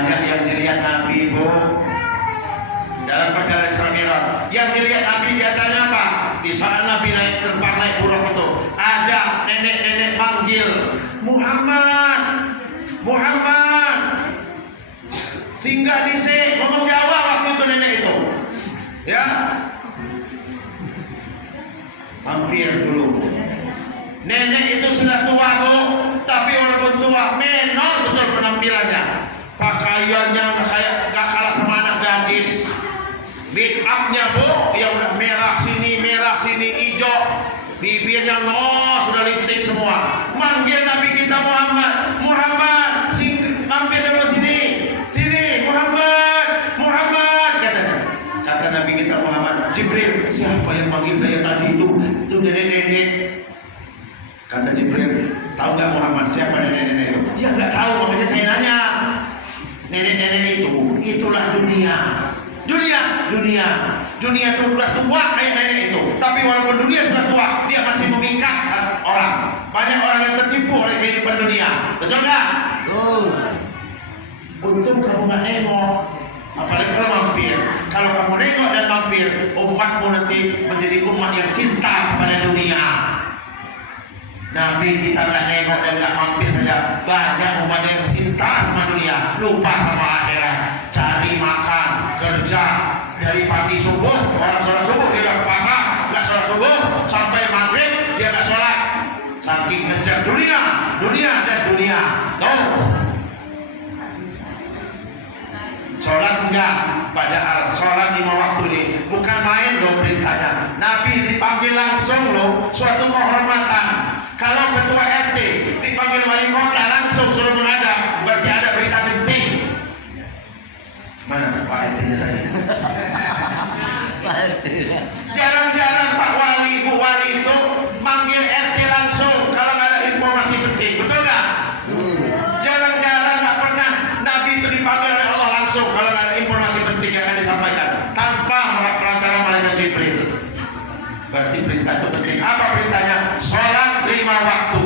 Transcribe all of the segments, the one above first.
banyak yang dilihat Nabi, Bu. Dalam perjalanan Isra Mi'raj, yang dilihat Nabi di antaranya apa? Di saat Nabi naik terbang naik buruk itu, ada nenek-nenek manggil, Muhammad, Muhammad. Singgah dhisik, ngomong Jawa waktu itu nenek itu. Ya. Hampir dulu. Nenek itu sudah tua, Bu, tapi walaupun tua, menor betul penampilannya. Pakaiannya gak kalah sama anak gadis. Make upnya, Bu, ya udah merah sini, hijau. Bibirnya sudah lipstick semua. Manggil Nabi kita Muhammad, Muhammad, mampir dulu sini, Muhammad, Muhammad, kata Nabi kita Muhammad. Jibril, siapa yang manggil saya tadi itu? Itu nenek-nenek. Kata Jibril, tahu nggak Muhammad siapa nenek-nenek itu? Ya nggak tahu, makanya saya nanya. Nenek-nenek itulah dunia. Dunia itu sudah tua kayak nenek itu. Tapi walaupun dunia sudah tua, dia masih mengikat orang. Banyak orang yang tertipu oleh kehidupan dunia. Betul nggak? Untung kamu nggak nengok. Apalagi kalau mampir. Kalau kamu nengok dan mampir, umatmu nanti menjadi umat yang cinta kepada dunia. Nabi kita nggak nengok dan nggak mampir saja, banyak umat yang cinta sama dunia, lupa sama akhirat. Cari makan, kerja dari pagi subuh, orang sholat subuh dia nggak ke pasar, nggak sholat subuh sampai maghrib dia nggak sholat, saking kejar dunia. Tuh, sholat enggak, padahal sholat 5 waktu ini bukan main loh perintahnya. Nabi dipanggil langsung loh, suatu kehormatan. Kalau ketua RT dipanggil wali kota langsung suruh menghadap, berarti ada berita penting. Mana Pak RT-nya tadi? Jarang-jarang Pak Wali, Bu Wali itu manggil RT langsung kalau nggak ada informasi penting, betul nggak? Jarang-jarang, nggak pernah Nabi itu dipanggil oleh Allah langsung kalau nggak ada informasi penting yang akan disampaikan tanpa perantara malaikat Jibril. Berarti perintah itu penting. Apa perintahnya? Sholat 5 waktu.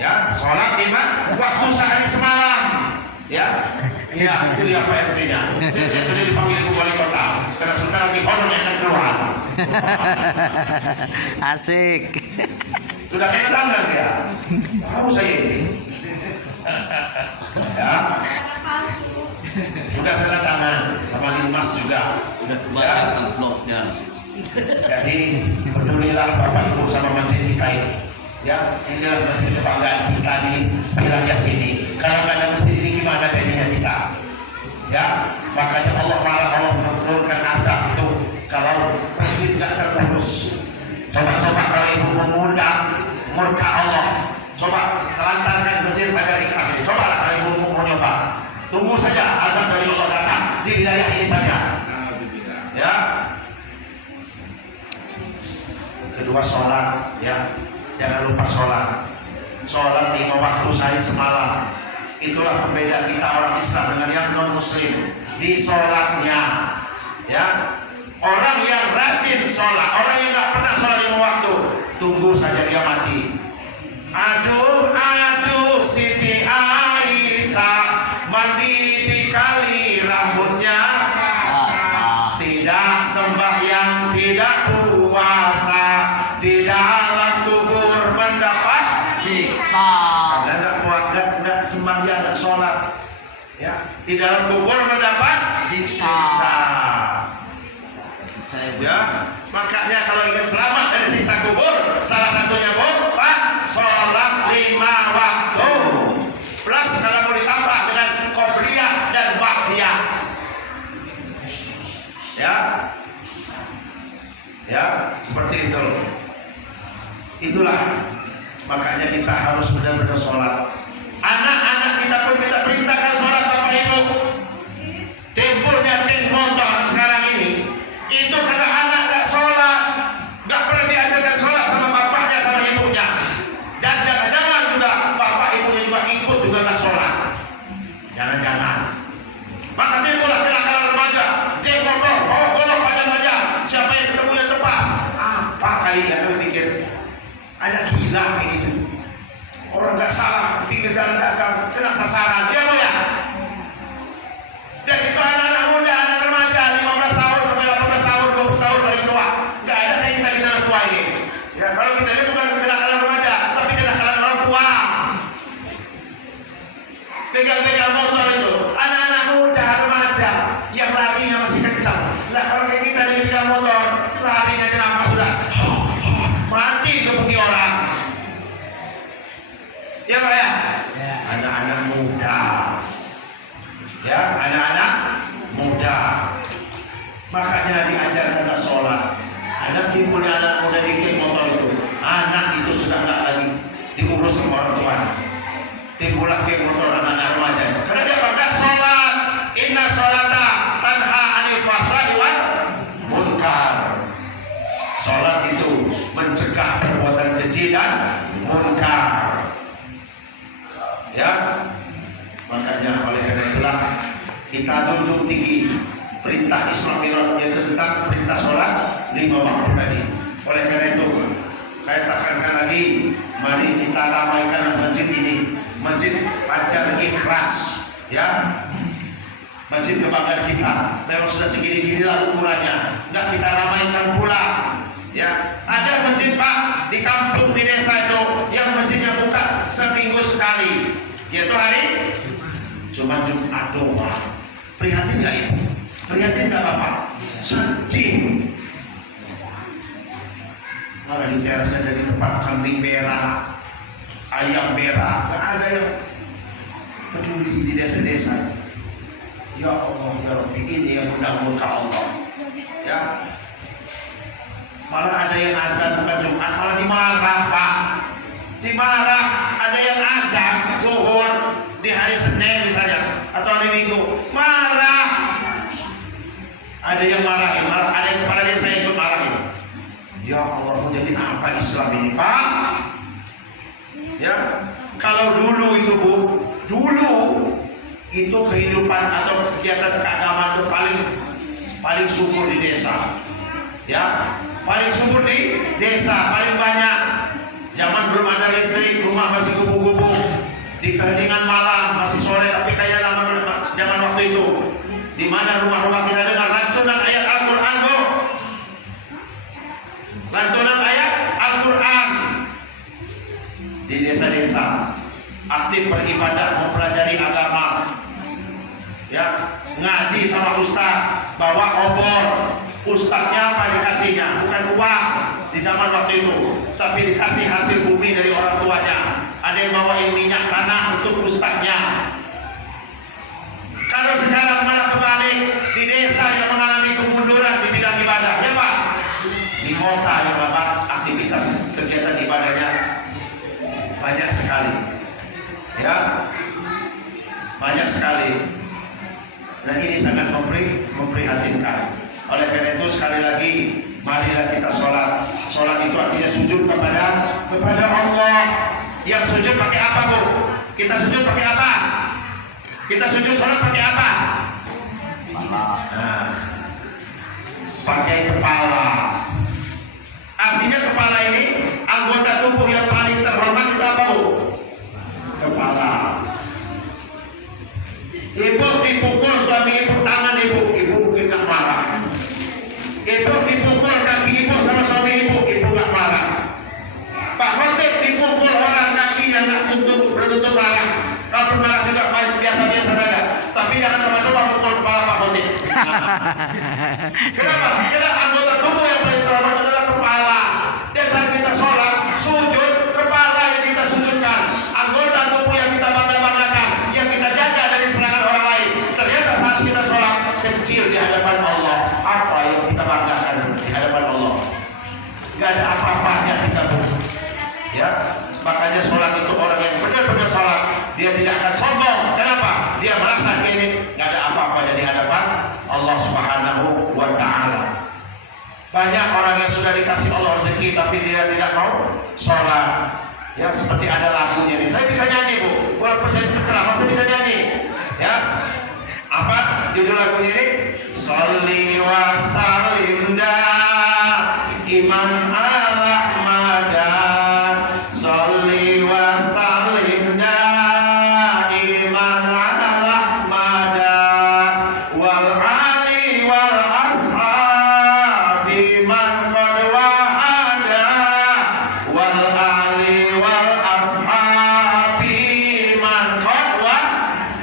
Ya, sholat 5 waktu sehari semalam. Ya, itu dia Pak RT-nya. Jadi dipanggil Ibu Wali Kota karena sebentar lagi honor yang akan keluar. Asik. Sudah kena tangan dia. Tahu saya ini. Ya. Sudah kena tangan sama Limas juga. Udah kebacakan vlognya. Jadi pedulilah Bapak Ibu sama masjid kita ini. Ya, inilah masjid kebanggaan kita di wilayah sini. Kalau nggak ada masjid ini gimana jadinya kita? Ya, makanya Allah marah, Allah menurunkan azab itu kalau masjid nggak terurus. Coba-coba kalau ibu mengundang murka Allah, coba telantarkan masjid agar ikhlas ini. Coba lah kalau ibu mau nyoba. Tunggu saja azab dari Allah datang di wilayah ini saja. Ya. Kedua sholat, ya, jangan lupa sholat 5 waktu sehari semalam. Itulah pembeda kita orang Islam dengan yang non muslim di sholatnya. Ya, orang yang rajin sholat, orang yang nggak pernah sholat 5 waktu, tunggu saja dia mati. Aduh Siti Aisyah mandi di kali rambutnya, tidak sembahyang, tidak puasa, di dalam kubur mendapat Siksa. Karena nggak sembahyang, nggak sholat, ya, di dalam kubur mendapat siksa. Ya, makanya kalau ingin selamat dari siksa kubur, salah satunya Pak, sholat 5 waktu. Plus kalau mau ditambah dengan qobliyah dan ba'diyah. Ya, seperti itu. Itulah makanya kita harus benar-benar sholat. Anak-anak kita pun kita perintahkan sholat, Bapak Ibu. Timbulnya geng motor sekarang ini itu karena anak gak sholat, gak pernah diajarkan sholat sama bapaknya sama ibunya, dan jangan-jangan juga bapak ibunya juga ikut juga gak sholat. Jangan-jangan. Maka timbullah kenakalan remaja, geng motor, bawa golok panjang-panjang. Siapa yang ketemu yang tepas? Apa kali ya kami pikir? Ada gila kayak gitu. Orang nggak salah pikir jalan dagang kena sasaran, dia mau ya? begal-begal motor itu, anak-anak muda, remaja yang larinya masih kencang. Nah kalau kayak kita di begal motor, larinya kenapa sudah mati kebuki orang. Ya Pak ya? Anak-anak muda. Ya, anak-anak muda. Makanya diajarkan sholat. Anak timbulnya anak muda di geng motor itu. Anak itu sudah tidak lagi diurus sama orang tuanya. Timbullah geng motor anak-anak remaja. Karena dia pada sholat. Inna sholata tanha anil fahsya'i wal munkar. Sholat itu mencegah perbuatan keji dan munkar. Ya, makanya oleh karena itulah kita junjung tinggi perintah Islam yaitu tentang perintah sholat 5 waktu tadi. Oleh karena itu saya tekankan lagi, mari kita ramaikan masjid ini, masjid Pajar Ikhlas, ya, masjid kebanggaan kita. Memang sudah segini-gini lah ukurannya, nggak kita ramaikan pula. Ya, ada masjid Pak di kampung di desa itu yang masjidnya buka seminggu sekali, yaitu hari Jumat doang. Prihatin nggak Ibu? Prihatin nggak Bapak? Sedih. Malah di terasnya dari tempat kambing merah, ayam merah, nggak ada yang peduli di desa-desa. Ya Allah, ya Rabbi, ini yang murka Allah. Ya. Malah ada yang azan bukan Jumat, malah dimarah Pak. Dimarah, ada yang azan zuhur di hari Senin misalnya atau hari Minggu, marah. Ada yang marahin, ada yang kepala desa ikut marahin. Ya Allah, mau jadi apa Islam ini Pak? Ya, kalau dulu itu Bu, dulu itu kehidupan atau kegiatan keagamaan itu paling subur di desa. Ya, paling subur di desa, paling banyak. Zaman belum ada listrik, rumah masih kubu-kubu, di keheningan malam, masih sore tapi kayak lama zaman waktu itu. Di mana rumah-rumah kita dengar lantunan ayat Al-Quran Bu, lantunan ayat Al-Quran. Di desa-desa aktif beribadah, mempelajari agama, ya, ngaji sama ustaz, bawa obor. Ustaznya apa dikasihnya? Bukan uang di zaman waktu itu, tapi dikasih hasil bumi dari orang tuanya. Ada yang bawain minyak tanah untuk ustaznya. Kalau sekarang malah kembali di desa yang mengalami kemunduran di bidang ibadah, ya Pak. Di kota yang Bapak aktivitas kegiatan ibadahnya banyak sekali, ya, banyak sekali. Dan ini sangat memprihatinkan. Oleh karena itu sekali lagi, marilah kita sholat. Sholat itu artinya sujud kepada Allah. Yang sujud pakai apa Bu? Kita sujud pakai apa? Kita sujud sholat pakai apa? Nah, pakai kepala. Artinya kepala ini anggota tubuh yang paling terhormat itu apa Bu? Kepala. Ibu dipukul suami ibu, tangan ibu mungkin gak marah. Ibu dipukul kaki ibu sama suami ibu gak marah. Pak Khotib dipukul orang kaki yang bertutup marah. Kalau marah juga biasa-biasa saja. Tapi jangan coba-coba pukul kepala Pak Khotib. Kenapa? Karena anggota tubuh yang paling terhormat adalah kepala. Dan saat kita sholat, sujud, kepala yang kita sujudkan, anggota tubuh yang kita bangga-banggakan, yang kita jaga dari serangan orang lain. Ternyata saat kita sholat kecil di hadapan Allah. Apa yang kita banggakan di hadapan Allah? Gak ada apa-apanya kita Bu. Ya, makanya sholat itu orang yang benar-benar sholat, dia tidak akan sombong. Kenapa? Dia merasa ini gak ada apa-apanya di hadapan Allah Subhanahu wa Ta'ala. Banyak orang yang sudah dikasih Allah rezeki tapi dia tidak mau sholat. Ya, seperti ada lagunya nih. Saya bisa nyanyi Bu, walaupun saya penceramah saya bisa nyanyi. Ya, apa judul lagunya ini? Sholli wa sallim iman ala madan. Sholli wa sallim iman ala madan. Wal ali wal ashabi man qad wa'ada. Wal ali wal ashabi man qad wa'ada.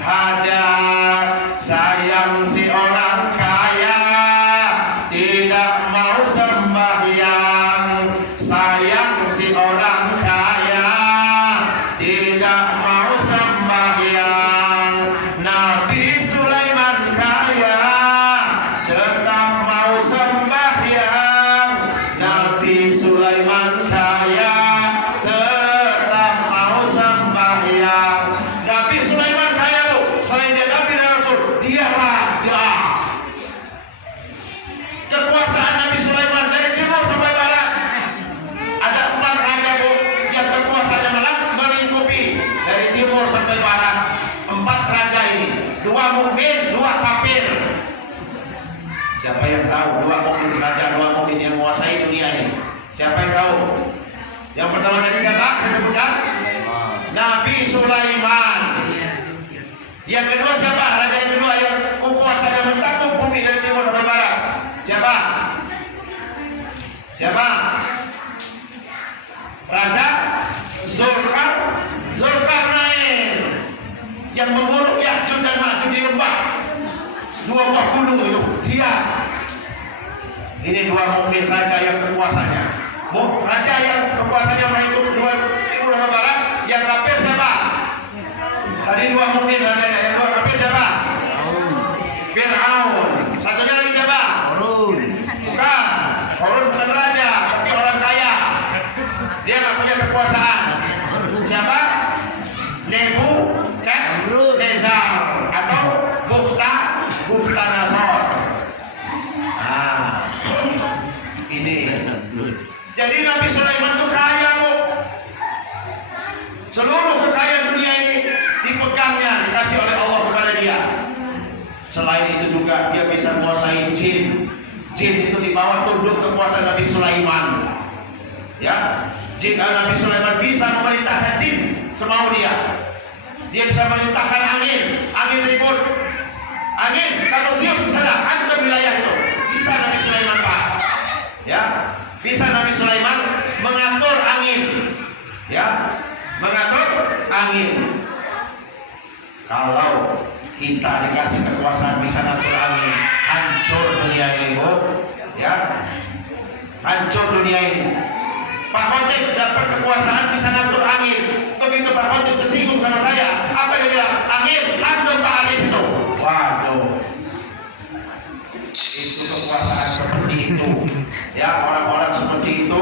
mukmin, 2 kafir. Siapa yang tahu 2 mukmin saja, 2 mukmin yang menguasai dunia ini? Siapa yang tahu? Yang pertama tadi siapa? Saya sebutkan Nabi Sulaiman. Yang kedua siapa? Raja yang kedua yang kuasanya mencakup bumi dari timur sampai barat. Siapa? Siapa? Raja Zulkarnain yang menguruk Ya'juj dan Ma'juj di lembah 2 buah gunung itu. Dia. Ini 2 mukmin raja yang berkuasanya. Raja yang kekuasaannya mencakup timur dan barat. Yang kafir siapa? Tadi 2 mukmin rajanya. Yang 2 kafir siapa? Fir'aun. Satunya lagi siapa? Harun. Bukan. Harun bukan raja, tapi orang kaya. Dia nggak punya kekuasaan. Siapa? Nebukadnezar atau Bukhtanasor. Ini. Jadi Nabi Sulaiman itu kaya, Bu. Seluruh kekayaan dunia ini dipegangnya, dikasih oleh Allah kepada dia. Selain itu juga dia bisa menguasai jin. Jin itu di bawah tunduk kekuasaan Nabi Sulaiman. Ya, jika Nabi Sulaiman bisa memerintahkan jin semau dia. Dia bisa memerintahkan angin ribut. Angin kalau dia bisa hantam wilayah itu. Bisa Nabi Sulaiman, Pak. Ya, bisa Nabi Sulaiman mengatur angin. Ya, mengatur angin. Kalau kita dikasih kekuasaan bisa ngatur angin, hancur dunia ini, Bu. Ya, hancur dunia ini. Pak Khotib dapat kekuasaan bisa ngatur angin. Begitu Pak Khotib tersinggung sama saya, apa dia bilang? Angin, hantam Pak Alis itu. Waduh, itu kekuasaan seperti itu. Ya, orang-orang seperti itu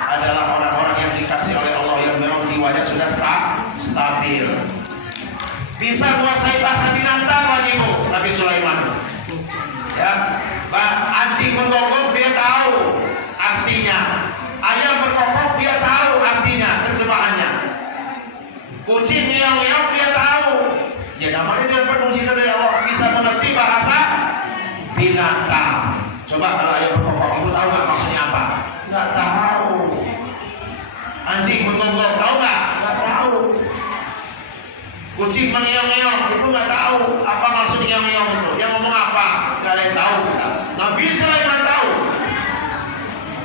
adalah orang-orang yang dikasih oleh Allah yang memang jiwanya sudah stabil. Bisa menguasai bahasa binatang lagi, Bu, Nabi Sulaiman. Ya, anjing menggonggong dia tahu artinya. Ayam berkokok dia tahu artinya, terjemahannya. Kucing ngeong-ngeong dia tahu. Ya namanya dia bermujizat dari Allah, bisa mengerti bahasa binatang. Coba kalau ayam berkokok, ibu tahu nggak maksudnya apa? Nggak tahu. Anjing menggonggong tahu nggak? Nggak tahu. Kucing mengeong-ngeong, ibu nggak tahu apa maksud ngeong-ngeong itu. Yang ngomong apa? Nggak ada yang tahu kita. Nabi Sulaiman tahu.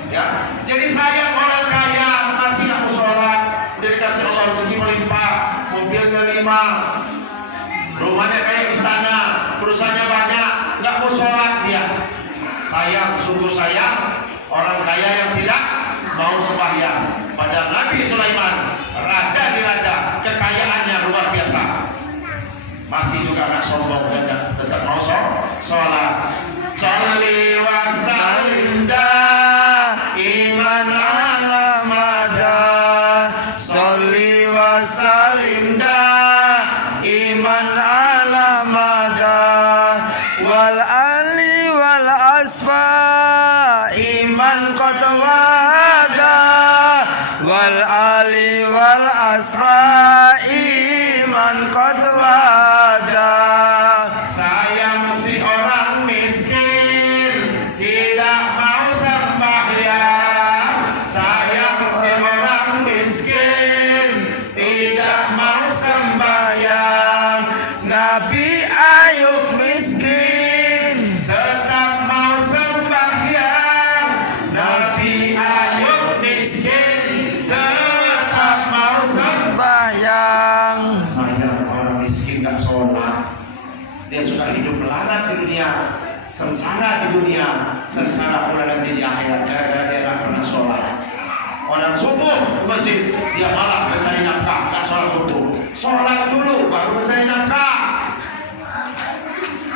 Ya, jadi saya orang kaya masih nggak mau sholat, udah dikasih Allah rezeki melimpah, mobilnya 5, rumahnya kayak istana, perusahaannya banyak, nggak mau sholat dia. Sayang, sungguh sayang orang kaya yang tidak mau sembahyang. Pada Nabi Sulaiman, raja di raja, kekayaannya luar biasa, masih juga nggak sombong dan tetap mau sholat. Sholli wa sallim iman ala mada, sholli wa sallim iman ala mada, wal ali wal asfa iman qad wada, wal ali wal asfa iman qad wada. Sayang si orang miskin tidak mau sembahyang. Sayang si orang miskin tidak mau sembahyang. Nabi Ayub miskin tetap mau sembahyang. Nabi Ayub miskin tetap mau sembahyang. Sayang orang miskin gak sholat, dia sudah hidup melarat di dunia, sengsara di dunia, sengsara pula nanti di akhirat gara-gara dia nggak pernah sholat. Orang subuh ke masjid, dia malah mencari nafkah, nggak sholat subuh. Sholat dulu baru mencari nafkah.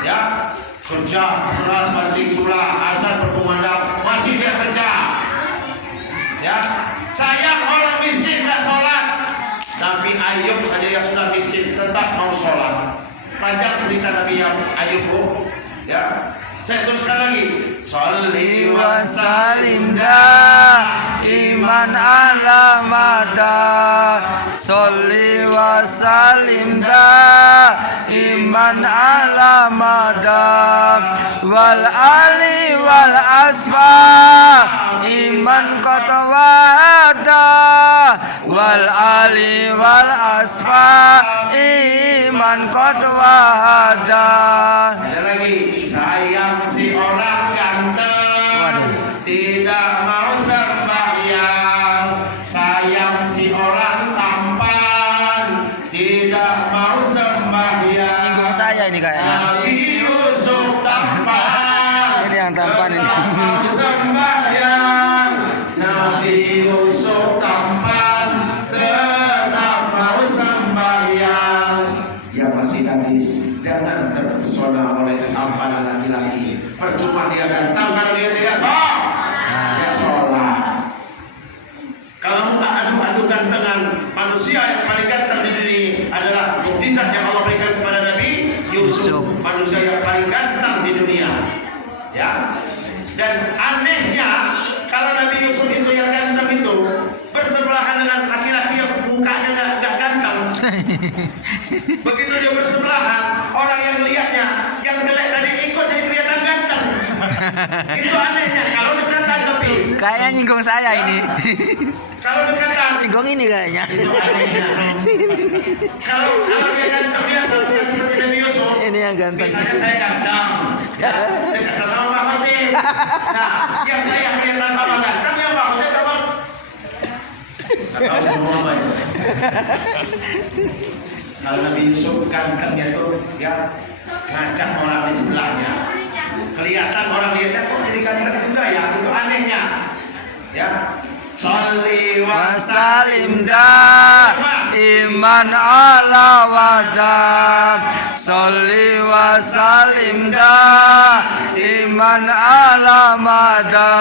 Ya, kerja keras banting tulang, azan berkumandang, masih dia kerja. Ya, sayang orang miskin nggak sholat. Nabi Ayub saja yang sudah miskin tetap mau sholat. Panjang cerita Nabi Ayub, Bu. Ya, saya teruskan lagi. Sholli wa sallim iman ala mada, sholli wa sallim iman iman ala madam wal ali wal asfa iman kotwada wal ali wal asfa iman kotwada. Ada lagi, sayang si orang ganteng tidak mau sembahyang, sayang si orang tampan tidak mau sembahyang. Nyinggung saya ini kayaknya. Nabi Yusuf tampan, Ini yang tampan ini. tetap mau sembahyang. Nabi Yusuf tampan, tetap mau sembahyang. Yang masih gadis, jangan terpesona oleh tampanan laki-laki. Percuma dia ganteng kalau dia tidak sholat. Kalau mau adu-adu gantengan, manusia yang paling ganteng di dunia adalah mukjizat yang Allah berikan kepada Nabi Yusuf, manusia yang paling ganteng di dunia. Ya. Dan anehnya kalau Nabi Yusuf itu yang ganteng itu bersebelahan dengan laki-laki yang mukanya nggak ganteng. Begitu dia bersebelahan, orang yang lihatnya yang jelek tadi ikut jadi kelihatan ganteng. Itu anehnya. Kalau dekatan tapi Kayaknya nyinggung saya ini. kalau dekatan Nyinggung ini kayaknya. itu anehnya. Kalau dia ganteng biasa seperti Nabi Yusuf. Ini yang ganteng. Misalnya saya ganteng, ya, dekat sama Pak Khotib. Nah, yang saya kelihatan Bapak ganteng, yang Pak Khotib apa? Tahu semua apa itu? Kalau Nabi Yusuf gantengnya itu, ya, ngajak orang di sebelahnya. Kelihatan orang lihatnya kok jadi ganteng juga ya, itu anehnya. Ya, Sholli wa Wasalim da iman ala wadam Sholli wasalim da iman ala mada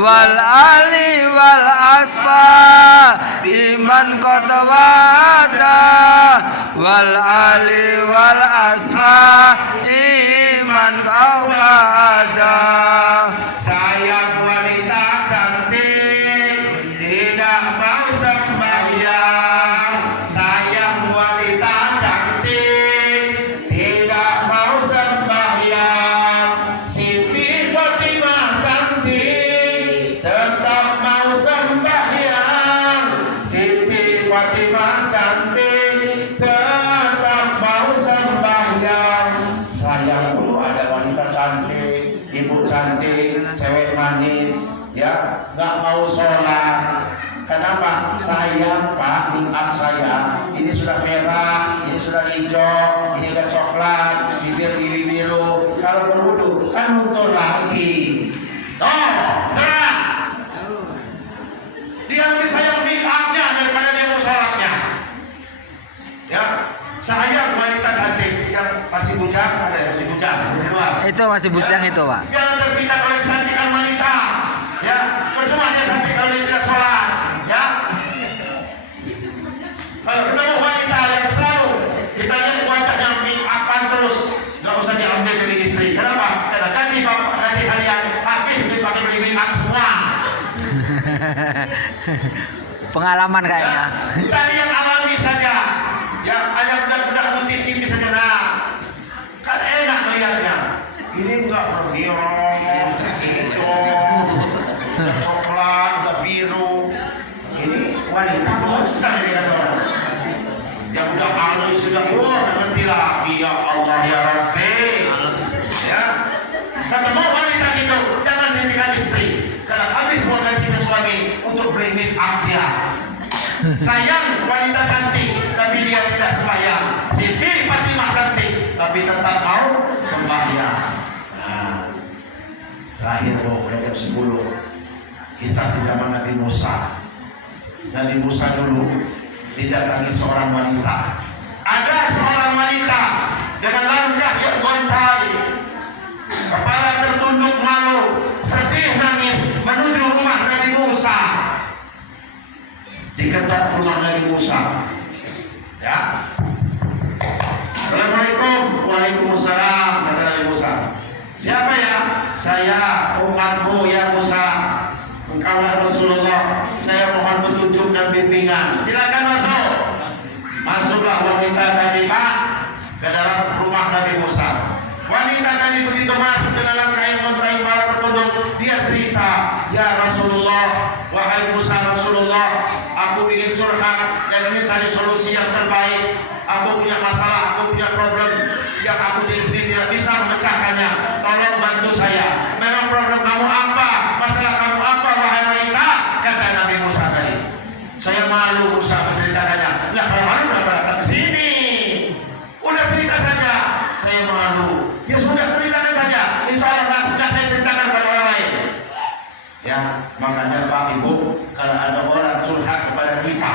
wal ali wal asfa iman kotwada wal ali wal asfa iman kotwada. sayang wanita cantik tidak mau sembahyang, sayang wanita cantik tidak mau sembahyang. Siti Fatimah cantik tetap mau sembahyang, Siti Fatimah cantik tetap mau sembahyang. Sayang dulu ada wanita cantik, ibu cantik, cewek manis, ya nggak mau sholat. Kenapa? Sayang Pak, make-up saya ini sudah merah, ini sudah hijau, ini udah coklat, bibir biru. Kalau berwudu kan luntur lagi. Terang. Dia lebih sayang make-upnya daripada dia mau sholatnya. Ya, sayang wanita cantik yang masih bujang, ada yang masih bujang, keluar. Itu masih bujang itu, Pak. Jangan terpikat oleh kecantikan wanita. Ya, percuma dia cantik kalau dia tidak sholat. Ya, kalau ketemu wanita yang selalu kita lihat wajahnya make upan terus, nggak usah diambil dari istri. Kenapa? Karena ganti kalian habis dipakai beli make up semua. Pengalaman kayaknya. Cari yang alami saja. Ya, hanya budak-budak putih tipis saja. Nah, kan enak melihatnya. Ini enggak berbiru, hijau, udah coklat, udah biru. Ini wanita monster ini kata orang. Yang udah alis sudah ngerti lagi. Ya Allah ya Rabbi. Ya, ketemu wanita gitu, jangan jadikan istri. Karena habis mau gajinya suami untuk beli make up dia. Sayang wanita cantik, tapi dia tidak sembahyang. Siti Fatimah cantik, tapi tetap mau sembahyang. Nah, terakhir jam 10 kisah di zaman Nabi Musa. Nabi Musa dulu didatangi seorang wanita. Ada seorang wanita dengan wajah yang gontai, kepala tertunduk malu, sedih nangis menuju rumah Nabi Musa. Diketok rumah Nabi Musa. Ya. Assalamualaikum. Waalaikumsalam, kata Nabi Musa. Siapa ya? Saya umatmu ya Musa. Engkaulah Rasulullah. Saya mohon petunjuk dan bimbingan. Silakan masuk. Masuklah wanita tadi Pak ke dalam rumah Nabi begitu masuk dengan langkah yang kontrai malah tertunduk, dia cerita, ya Rasulullah, wahai Musa Rasulullah, aku ingin curhat dan ingin cari solusi yang terbaik. Aku punya masalah, aku punya problem yang aku sendiri tidak bisa memecahkannya. Tolong bantu saya. Memang problem kamu apa? Masalah kamu apa, wahai wanita? Kata Nabi Musa tadi. Saya malu Musa menceritakannya. Lah kalau malu kenapa datang ke sini? Udah cerita saja. Saya malu. Ya sudah ceritakan saja. Insya Allah sudah saya ceritakan pada orang lain. Ya, makanya Pak Ibu, kalau ada orang curhat kepada kita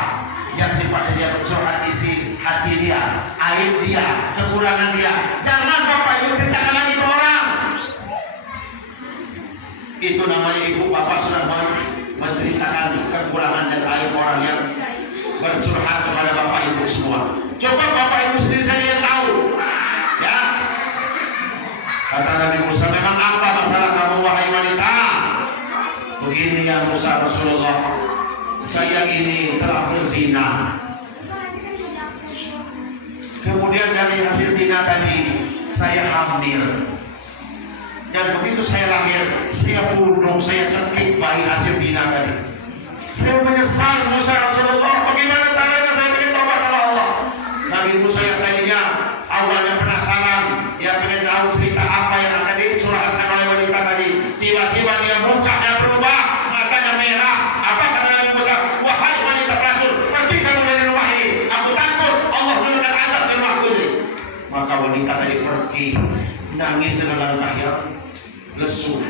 yang sifatnya dia curhat isi hati dia, aib dia, kekurangan dia, jangan Bapak Ibu ceritakan lagi ke orang. Itu namanya ibu bapak sudah menceritakan kekurangan dan aib orang yang bercurhat kepada Bapak Ibu semua. Coba Bapak Ibu sendiri saja yang tahu. Ya. Kata Nabi Musa, memang apa masalah kamu wahai wanita? Begini ya Musa Rasulullah, saya ini telah berzina. Kemudian dari hasil zina tadi saya hamil. Dan begitu saya lahir, saya bunuh, saya cekik bayi hasil zina tadi. Saya menyesal Musa Rasulullah, bagaimana caranya saya ingin tobat kepada Allah. Nabi Musa yang tadinya awalnya penasaran, yang pengen tahu cerita apa yang akan dicurahkan oleh wanita tadi, tiba-tiba dia mukanya berubah, matanya merah. Apa kata Nabi Musa? Wahai wanita pelacur, pergi kamu dari rumah ini, aku takut Allah menurunkan azab di rumahku ini. Maka wanita tadi pergi, nangis dengan langkah yang lesu.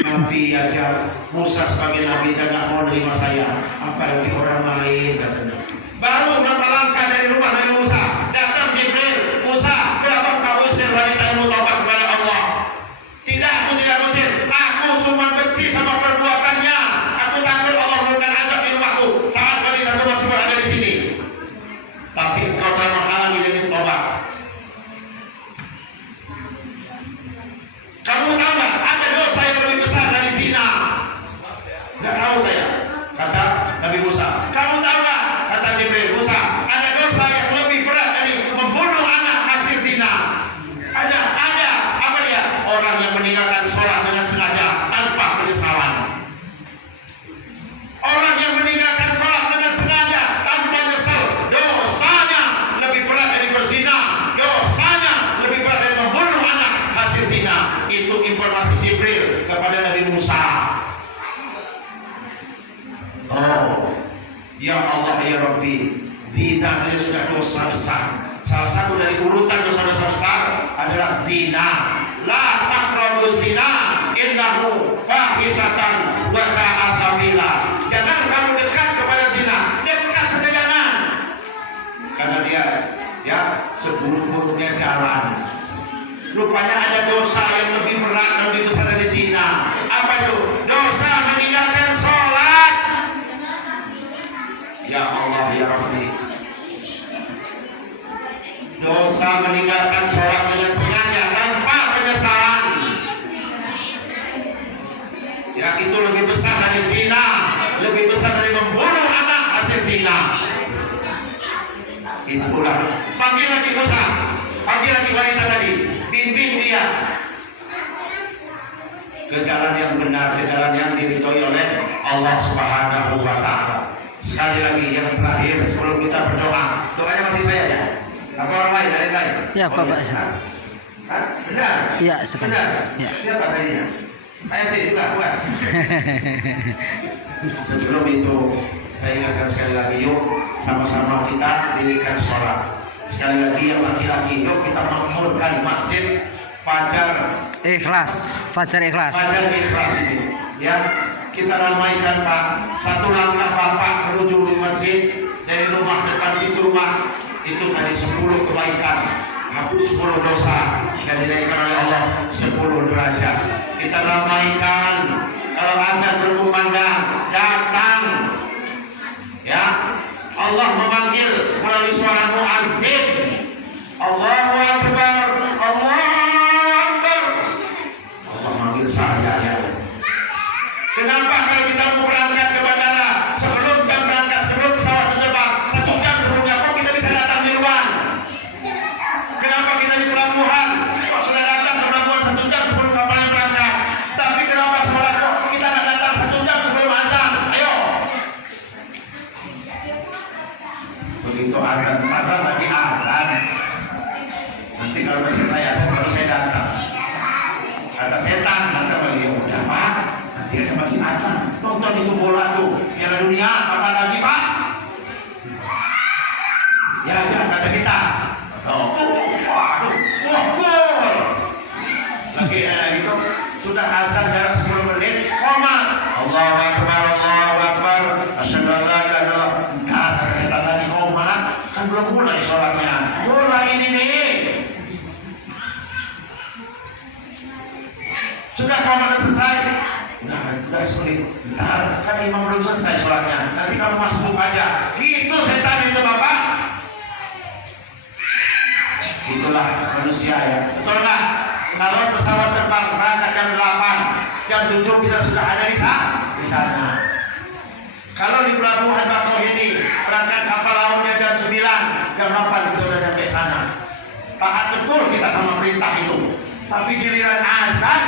Nabi ajar Musa sebagai nabi dan nggak mau nerima saya, apalagi orang lain katanya. Baru berapa langkah dari rumah Nabi Musa datang Jibril, Musa, kenapa kau usir wanita yang bertobat kepada Allah? Tidak, aku tidak usir, aku cuma benci sama perbuatannya. Aku takut Allah memberikan azab di rumahku saat wanita itu masih berada di sini. Tapi engkau telah menghalangi dia bertobat. Kamu tahu nggak? Ada dosa yang lebih besar dari zina. Nggak tahu saya. Kata Nabi Musa. Kamu tahu nggak? Kata Jibril, Musa, ada dosa yang lebih berat dari membunuh anak hasil zina. Ada. Apa dia? Orang yang meninggalkan sholat dengan sengaja tanpa penyesalan. Orang yang meninggalkan sholat dengan sengaja tanpa nyesal, dosanya lebih berat dari berzina. Dosanya lebih berat dari membunuh anak hasil zina. Itu informasi Jibril kepada Nabi Musa. Oh, ya Allah ya Rabbi, zina saja sudah dosa besar. Salah satu dari urutan dosa-dosa besar adalah zina. La taqrabu zina innahu fahisatan wa sa'a sabila. Jangan kamu dekat kepada zina. Dekat saja jangan. Karena dia ya seburuk-buruknya jalan. Rupanya ada dosa yang lebih berat dan lebih besar dari zina. Apa itu? Dosa meninggalkan sholat. Ya Allah ya Rabbi, dosa meninggalkan sholat dengan sengaja tanpa penyesalan. Ya itu lebih besar dari zina, lebih besar dari membunuh anak hasil zina. Itulah. Panggil lagi Musa, panggil lagi wanita tadi, bimbing dia ke jalan yang benar, ke jalan yang diridhoi oleh Allah Subhanahu wa Ta'ala. Sekali lagi yang terakhir sebelum kita berdoa, doanya masih saya ya? Apa orang lain? Ada yang lain? Ya Pak Pak. Benar? Ya sekali. Benar? Ya. Siapa tadinya? AFT juga bukan? Sebelum itu saya ingatkan sekali lagi, yuk sama-sama kita dirikan sholat. Sekali lagi yang laki-laki, yuk kita makmurkan masjid Fajar Fajar Ikhlas. Fajar Ikhlas ini, ya. Kita ramaikan Pak, satu langkah Bapak menuju masjid dari rumah depan pintu rumah itu tadi 10 kebaikan, hapus 10 dosa dan dinaikkan oleh Allah 10 derajat. Kita ramaikan, kalau azan berkumandang datang, ya. Allah memanggil melalui suara muazzin, Allahu Akbar, Allahu Akbar. Allah manggil saya ya. Kenapa kalau kita mau berangkat ke bandara sebelum jam berangkat, sebelum pesawat terbang 1 jam sebelumnya, kok kita bisa datang di luar? Kenapa kita di pelabuhan kok sudah datang ke pelabuhan Ntar kan imam belum selesai sholatnya, nanti kamu masuk aja. Gitu setan itu bapak. Itulah manusia ya. Betul nggak? Kalau pesawat terbang berangkat jam 8, jam 7 kita sudah ada di sana. Kalau di pelabuhan Bakauheni berangkat kapal lautnya jam 9, jam 8 kita sudah sampai sana. Taat betul kita sama perintah itu. Tapi giliran azan,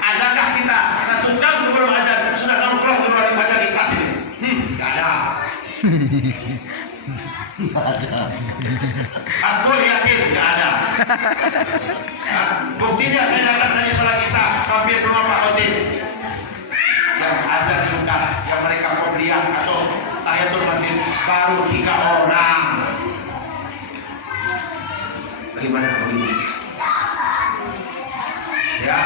adakah kita 1 jam sebelum azan sudah nongkrong di ruang ibadah di kelas ini? Tidak ada. Aku yakin tidak ada. Nah, buktinya saya datang tadi sholat isya hampir rumah Pak Khotim. Yang azan sudah, yang mereka qobliyah atau tahiyatul masjid baru 3 orang. Bagaimana begini? Ya,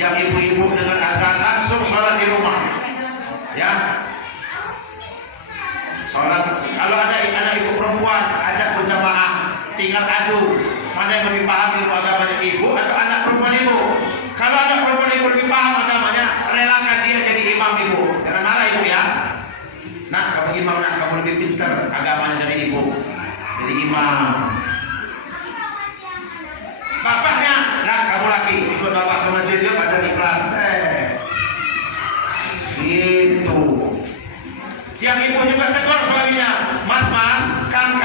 yang ibu-ibu dengan azan langsung sholat di rumah. Ya, sholat. Kalau ada ibu perempuan ajak berjamaah, tinggal adu mana yang lebih paham ilmu agamanya, ibu atau anak perempuan ibu. Kalau anak perempuan ibu lebih paham agamanya, relakan dia jadi imam ibu. Jangan marah ibu ya. Nak, kamu imam, nak, kamu lebih pintar agamanya dari ibu, jadi imam. Bapaknya, nah kamu laki ikut bapak ke masjid, dia baca di kelas. Gitu. Yang ibu juga tegur suaminya, mas, kang,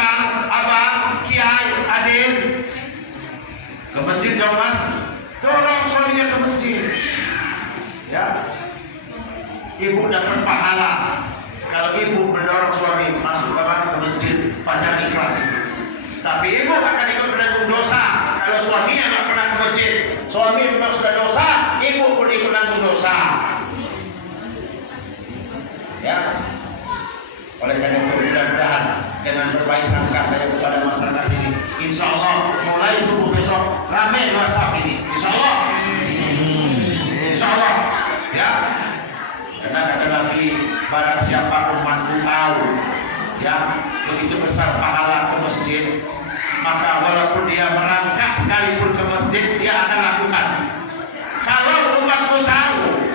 abang, kiai, adin, ke masjid dong mas. Dorong suaminya ke masjid. Ya, ibu dapat pahala kalau ibu mendorong suami masuk ke masjid fajar ikhlas. Tapi ibu akan ikut menanggung dosa kalau suaminya nggak pernah ke masjid. Suami memang sudah dosa, ibu pun ikut menanggung dosa. Ya, oleh karena itu mudah-mudahan dengan berbaik sangka saya kepada masyarakat ini, insya Allah mulai subuh besok ramai WhatsApp ini, insya Allah. Insya Allah, ya. Karena kata Nabi, barang siapa umatku tahu, ya, begitu besar pahala ke masjid, maka walaupun dia merangkak sekalipun ke masjid, dia akan lakukan. Kalau umatku tahu,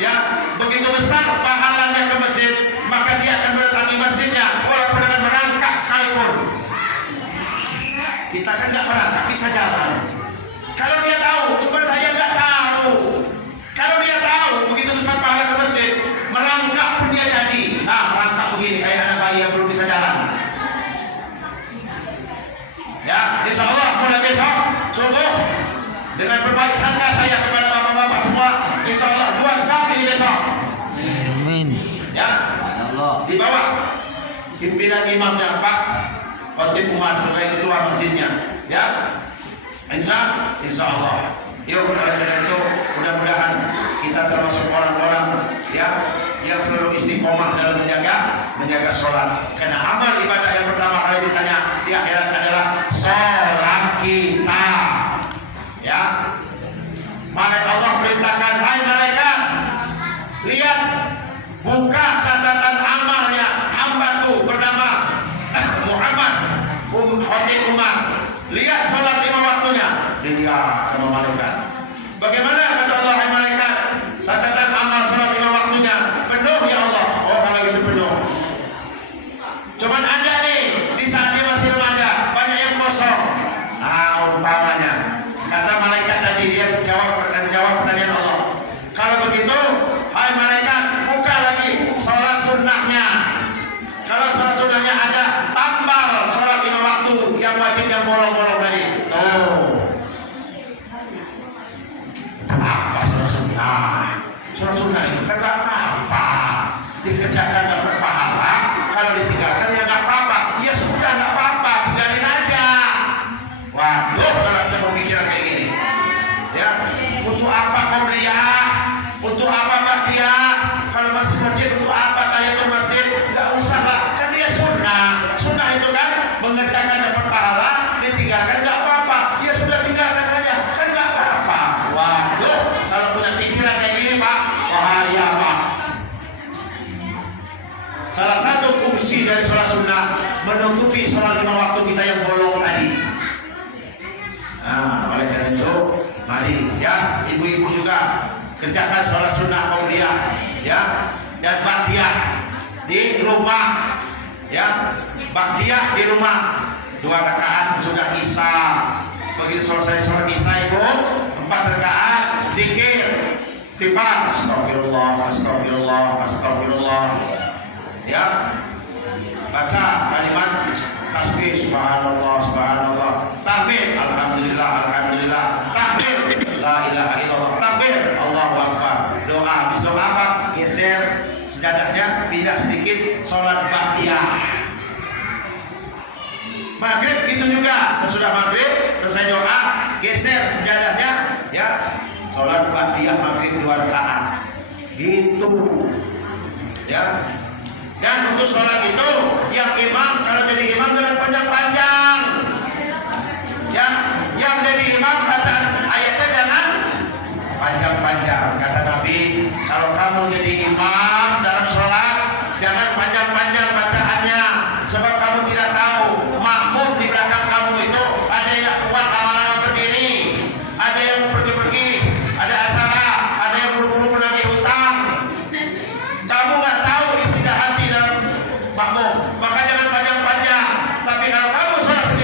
ya, begitu besar pahalanya ke masjid, maka dia akan mendatangi masjidnya walaupun dengan merangkak sekalipun. Kita kan nggak merangkak, bisa jalan. Kalau dia tahu, cuma saya nggak tahu. Kalau dia tahu begitu besar pahala ke masjid, merangkak pun dia jadi. Merangkak begini kayak anak bayi yang belum bisa jalan. Ya, insya Allah mulai besok subuh dengan berbaik sangka saya kepada bapak-bapak semua, insya Allah 2 sapi di besok. Amin. Ya, di bawah pimpinan imamnya Pak Khotim Umar sebagai ketua masjidnya. Ya, insya Allah. Yuk, karena itu mudah-mudahan kita termasuk orang-orang ya yang selalu istiqomah dalam menjaga sholat. Karena amal ibadah yang pertama kali ditanya di akhirat adalah sholat kita. Ya, malaikat Allah perintahkan, hai malaikat, lihat, buka catatan amalnya hambaku bernama Muhammad Khotim Umar. Lihat sholat 5 waktunya. Dilihat sama malaikat. Bagaimana kata Allah, hai malaikat, catatan amal sholat 5 waktunya penuh ya Allah. Oh, kalau gitu penuh. Cuman ada nih di saat dia masih remaja banyak yang kosong. Umpamanya kata malaikat tadi, dia jawab pertanyaan Allah. Kalau begitu, hai malaikat, buka lagi sholat sunnahnya. Kalau sholat sunnahnya ada, tambal sholat 5 waktu yang wajib yang bolong-bolong tadi. Apa sholat sunnah? Sholat sunnah itu kan gak apa-apa, dikerjakan dapat pahala, kalau ditinggalkan ya gak apa-apa. Ya sudah gak apa-apa, tinggalin aja. Waduh, kalau ada pemikiran kayak gini, ya, untuk apa qobliyah? Untuk apa baqiyah? Kalau masih masjid untuk apa tahiyatul masjid? Gak usah lah, kan dia sunnah. Sunnah itu kan mengerjakan dapat pahala, ditinggalkan gak apa-apa. Ya sudah, tinggalkan saja, kan gak apa-apa. Waduh, kalau punya pikiran kayak gini Pak, bahaya Pak. Salah satu fungsi dari sholat sunnah menutupi sholat 5 waktu kita yang bolong tadi. Oleh karena itu, mari ya ibu-ibu juga kerjakan sholat sunnah qobliyah, ya, dan ba'diyah di rumah. Ya, ba'diyah di rumah 2 rakaat sesudah isya. Begitu selesai sholat isya ibu 4 rakaat zikir istighfar, astagfirullah, astagfirullah, astagfirullah. Ya, baca kalimat tasbih subhanallah, subhanallah, tahmid alhamdulillah, alhamdulillah, tahmid la ilaha illallah, takbir Allahu akbar. Doa, habis doa apa? Geser sejadahnya, pindah sedikit, sholat ba'diyah. Maghrib itu juga, sesudah maghrib selesai doa, geser sejadahnya, ya, sholat ba'diyah maghrib 2 rakaat. Gitu. Ya. Dan untuk sholat itu yang imam, kalau jadi imam jangan panjang-panjang. Ya, yang jadi imam bacaan ayatnya jangan panjang-panjang. Kata Nabi, kalau kamu jadi imam dalam sholat jangan panjang-panjang bacaannya, sebab kamu tidak tahu makmum di belakang kamu itu ada yang kuat lama-lama berdiri, ada yang pergi-pergi, ada acara, ada yang buru-buru menagih hutang. Kamu nggak tahu isi hati dalam makmum, makanya